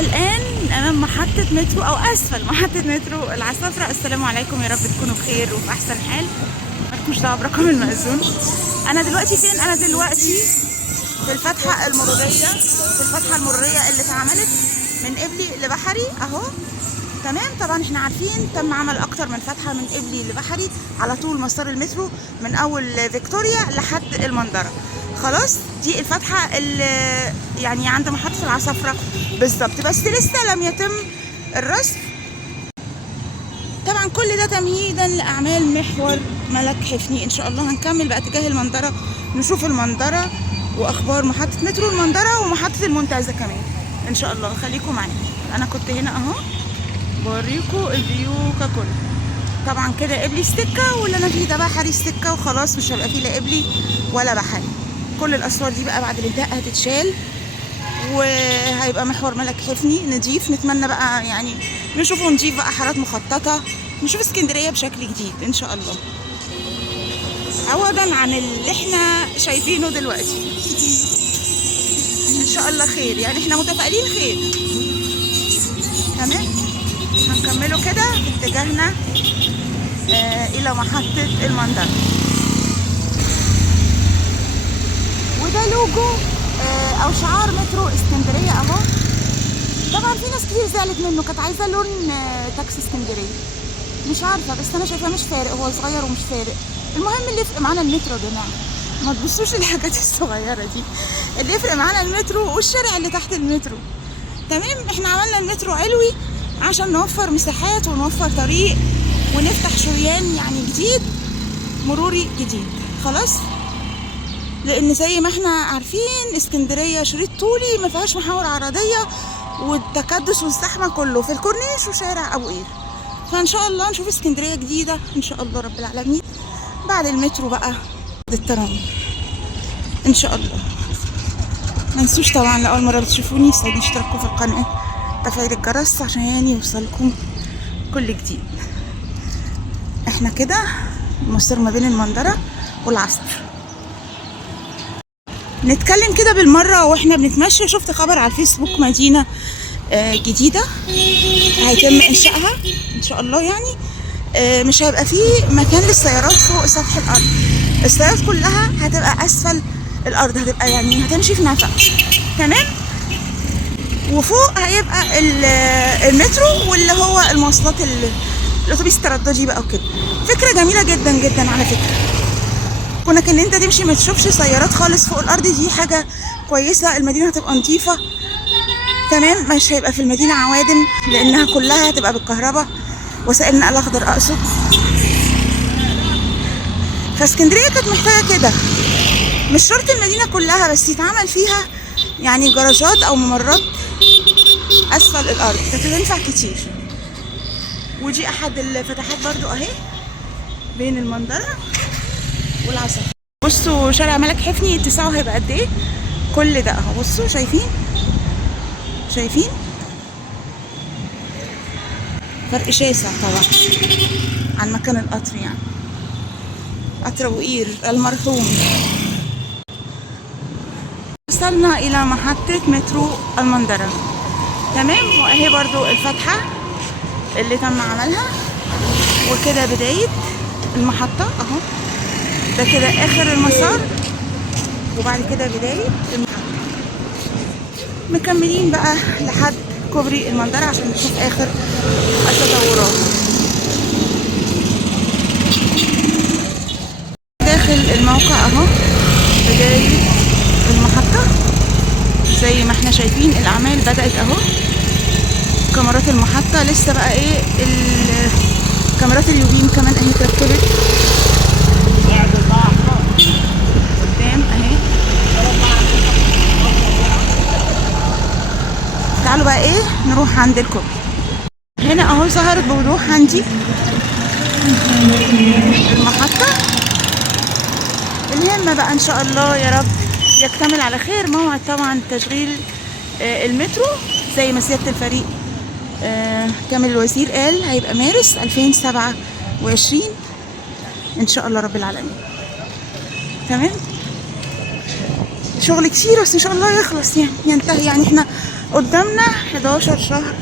الآن أمام محطة مترو أو أسفل محطة مترو العصافرة. السلام عليكم، يا رب تكونوا بخير وفي أحسن حال. مالكوش دعوة برقم المأذون. أنا دلوقتي فين؟ أنا دلوقتي في الفتحة المرورية، اللي اتعملت من قبلي لبحري أهو. تمام، طبعا احنا عارفين تم عمل أكتر من فتحة من قبلي لبحري على طول مسار المترو من أول فيكتوريا لحد المنظرة. خلاص دي الفتحة اللي يعني عند محطة العصافرة بالظبط، بس لسه لم يتم الرصف. طبعا كل ده تمهيدا لأعمال محور ملك حفني. إن شاء الله هنكمل بقى اتجاه المنظرة، نشوف المنظرة وأخبار محطة مترو المنظرة ومحطة المنتزه كمان إن شاء الله. خليكم معايا، أنا كنت هنا أهو بوريكوا الفيو ككل. طبعا كده قبلي السكة، واللي أنا فيه ده بحري السكة وخلاص، مش هيبقى فيه لا قبلي ولا بحري. كل الأسوار دي بقى بعد الانتهاء هتتشال، وهيبقى محور ملك حفني نضيف. نتمنى بقى يعني نشوفه نضيف بقى، حارات مخططة، نشوف اسكندرية بشكل جديد ان شاء الله، عوضا عن اللي احنا شايفينه دلوقتي. ان شاء الله خير، يعني احنا متفائلين خير. تمام، هنكمله كده في اتجاهنا الى محطة المنظرة. وده لوجو او شعار مترو اسكندريه اهو. طبعا في ناس كتير زعلت منه، كانت عايزه لون تاكسي اسكندريه، مش عارفه، بس انا شايفاه مش فارق، هو صغير ومش فارق. المهم اللي يفرق معانا المترو يا جماعه، ما تبصوش الحاجات الصغيره دي، اللي يفرق معانا المترو والشارع اللي تحت المترو. تمام، احنا عملنا المترو علوي عشان نوفر مساحات ونوفر طريق ونفتح شريان يعني جديد مروري جديد. خلاص، لان زي ما احنا عارفين اسكندريه شريط طولي ما فيهاش محاور عرضيه، والتكدس والزحمه كله في الكورنيش وشارع ابو قير. فان شاء الله نشوف اسكندريه جديده ان شاء الله رب العالمين بعد المترو بقى الترام ان شاء الله. ما تنسوش طبعا لاول مره بتشوفوني اشتركوا في القناه، تفعيل الجرس عشان يوصلكم كل جديد. احنا كده المسار ما بين المنظره والعصر. نتكلم كده بالمرة واحنا بنتمشى. شفت خبر على الفيسبوك مدينة جديدة هيتم انشائها ان شاء الله، يعني مش هيبقى فيه مكان للسيارات فوق سطح الارض، السيارات كلها هتبقى اسفل الارض، هتبقى يعني هتمشي في نفق. تمام، وفوق هيبقى المترو واللي هو المواصلات الاتوبيس الترددي بقى وكده. فكرة جميلة جدا جدا على فكرة، كونك ان انت تمشي ما تشوفش سيارات خالص فوق الارض، دي حاجه كويسه. المدينه هتبقى نظيفه. تمام، مش هيبقى في المدينه عوادم لانها كلها هتبقى بالكهرباء، وسائل النقل الاخضر اقصد. فاسكندريه كانت محتاجه كده، مش شرط المدينه كلها بس يتعمل فيها يعني جراجات او ممرات اسفل الارض، كانت هتنفع كتير. ودي احد الفتحات برضو اهي بين المنظره والعصر. بصوا شارع ملك حفني اتساعه هيبقى قد ايه، كل ده اهو. بصوا شايفين فرق شاسع طبعا عن مكان القطر، يعني قطر ابو قير المرحوم. وصلنا الى محطة مترو المنظرة. تمام، واهي برضو الفتحة اللي تم عملها، وكده بداية المحطة اهو. ده كده اخر المسار، وبعد كده بداية المحطة. مكملين بقى لحد كوبري المنظرة عشان نشوف اخر التطورات. داخل الموقع اهو بداية المحطة، زي ما احنا شايفين الاعمال بدأت اهو. كاميرات المحطة لسه بقى ايه، كاميرات اليوبين كمان اهي اتركبت قدام اهي. تعالوا بقى ايه نروح عند الكوبري. هنا اهو ظهرت بوضوح عندي المحطة. المهم بقى ان شاء الله يا رب يكتمل على خير موعد طبعا تشغيل المترو زي ما سيادة الفريق كامل الوزير قال، هيبقى مارس 2027 ان شاء الله رب العالمين. تمام، شغل كتير بس ان شاء الله يخلص يعني ينتهي. يعني احنا قدامنا 11 شهر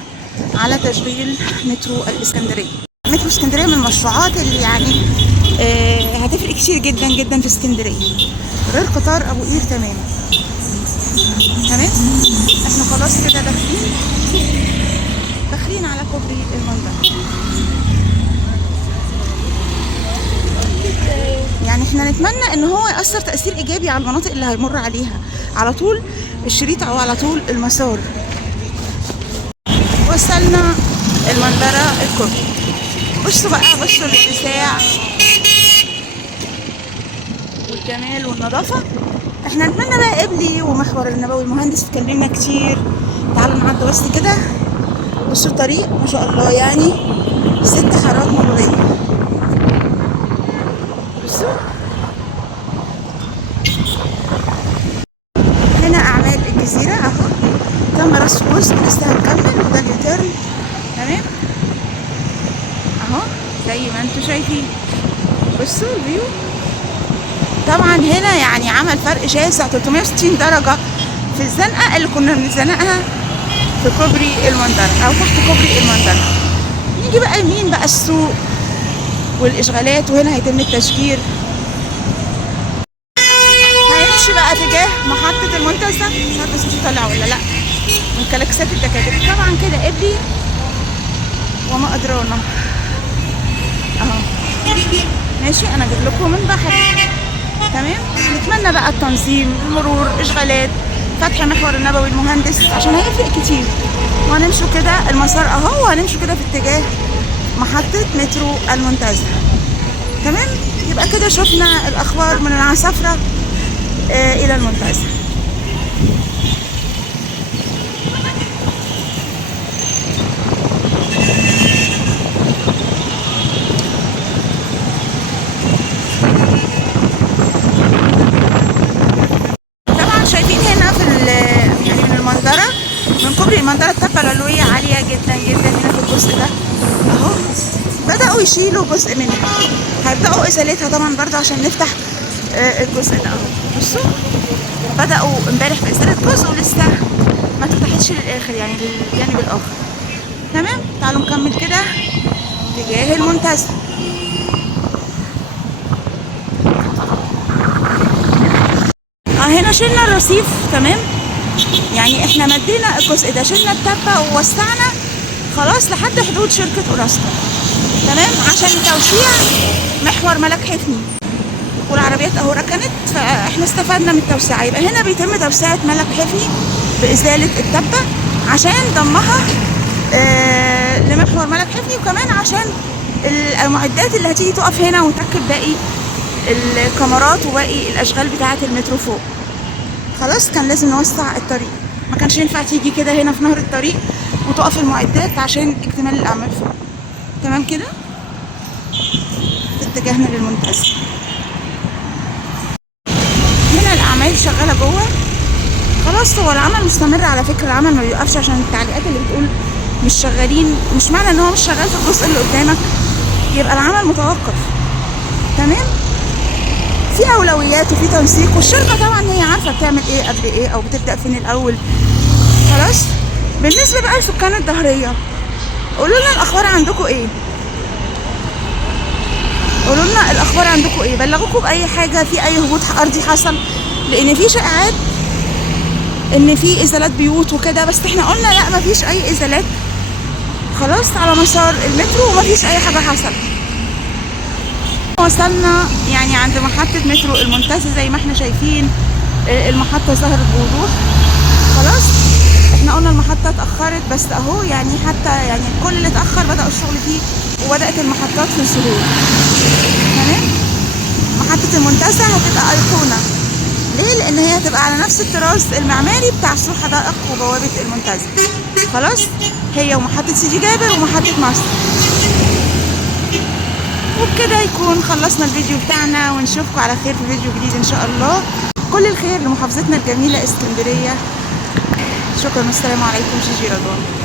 على تشغيل مترو الاسكندريه. مترو اسكندريه من المشروعات اللي يعني هتفرق كتير جدا جدا في اسكندريه، غير قطار ابو قير تماما. تمام، احنا خلاص كده داخلين على كوبري المنظر. يعني احنا نتمنى ان هو يأثر تأثير ايجابي على المناطق اللي هيمر عليها على طول الشريط او على طول المسار. وصلنا المنظرة الكوبري. بصوا بقى، بصوا الاتساع والجمال والنظافة. احنا نتمنى بقى قبلي ومحور النبوي المهندس اتكلمنا كتير. تعالوا نعدي بس كده. بصوا الطريق ما شاء الله، يعني 6 حارات مرورية. بصوا هنا اعمال الجزيرة اهو، تم رصف جزء لسه هنكمل وده اليوتيرن. تمام اهو زي ما انتوا شايفين. بصوا الفيو طبعا هنا يعني عمل فرق شاسع 360 درجة في الزنقة اللي كنا بنتزنقها في كوبري المنظرة او تحت كوبري المنظرة. نيجي بقى يمين بقى السوق والاشغالات، وهنا هيتم التشجير. هيمشي بقى تجاه محطة المنتزه. مش عارفة صوتي طالع ولا لا من كلاكسات الدكاترة. طبعا كده قبلي وما ادرانا اهو. ماشي، انا اجيب لكم من بحري. تمام، نتمنى بقى التنظيم، المرور، اشغالات، فتح محور النبوي المهندس عشان هيفرق كتير. وهنمشوا كده المسار اهو، وهنمشوا كده في اتجاه محطة مترو المنتزه. تمام، يبقى كده شفنا الاخبار من العصافرة الى المنتزه. من كوبري المنظرة التبة العلوية عالية جدا جدا هنا في الجزء ده اهو. بدأوا يشيلوا جزء منها، هيبدأوا ازالتها طبعا برضه عشان نفتح الجزء ده اهو. بصوا بدأوا امبارح بإزالة جزء ولسه ما اتفتحتش للآخر، يعني للجانب الآخر. تمام، تعالوا نكمل كده تجاه المنتزه. هنا شلنا الرصيف. تمام، يعني احنا مدينا الجزء ده، شلنا التبة ووسعنا خلاص لحد حدود شركة اوراسكو. تمام، عشان توسيع محور ملك حفني والعربيات اهو ركنت، فاحنا استفدنا من التوسعة. يبقى هنا بيتم توسعة ملك حفني بإزالة التبة عشان ضمها لمحور ملك حفني، وكمان عشان المعدات اللي هتيجي تقف هنا وتركب باقي الكاميرات وباقي الاشغال بتاعة المترو فوق. خلاص كان لازم نوسع الطريق، ما كانش ينفع تيجي كده هنا في نهر الطريق وتقف المعدات عشان اكتمال الاعمال فوق. تمام كده في اتجاهنا للمنتزه. هنا الاعمال شغاله جوه خلاص. هو العمل مستمر على فكره، العمل ما بيوقفش عشان التعليقات اللي بتقول مش شغالين. مش معنى ان هو مش شغال في الجزء اللي قدامك يبقى العمل متوقف. تمام، في اولويات وفي تنسيق، والشركه طبعا هي عارفه بتعمل ايه قبل ايه او بتبدا فين الاول. خلاص، بالنسبه بقى لسكان الظهريه قولوا لنا الاخبار عندكم ايه. قولوا لنا الاخبار عندكم ايه، بلغوكم باي حاجه، في اي هبوط ارضي حصل، لان في شائعات ان في ازالات بيوت وكده، بس احنا قلنا لا، مفيش اي ازالات خلاص على مسار المترو ومفيش اي حاجه حصلت. وصلنا يعني عند محطة مترو المنتزه زي ما احنا شايفين. المحطة ظهرت بوضوح. خلاص، احنا قلنا المحطة اتأخرت، بس اهو يعني حتى يعني كل اللي اتأخر بدأوا الشغل فيه وبدأت المحطات في الظهور. تمام، محطة المنتزه هتبقى أيقونة. ليه؟ لأن هي هتبقى على نفس الطراز المعماري بتاع سوق حدائق وبوابة المنتزه. خلاص، هي ومحطة سيدي جابر ومحطة مصر. وبكده يكون خلصنا الفيديو بتاعنا، ونشوفكم على خير في فيديو جديد ان شاء الله. كل الخير لمحافظتنا الجميلة اسكندرية. شكرا والسلام عليكم. جيجي رضوان.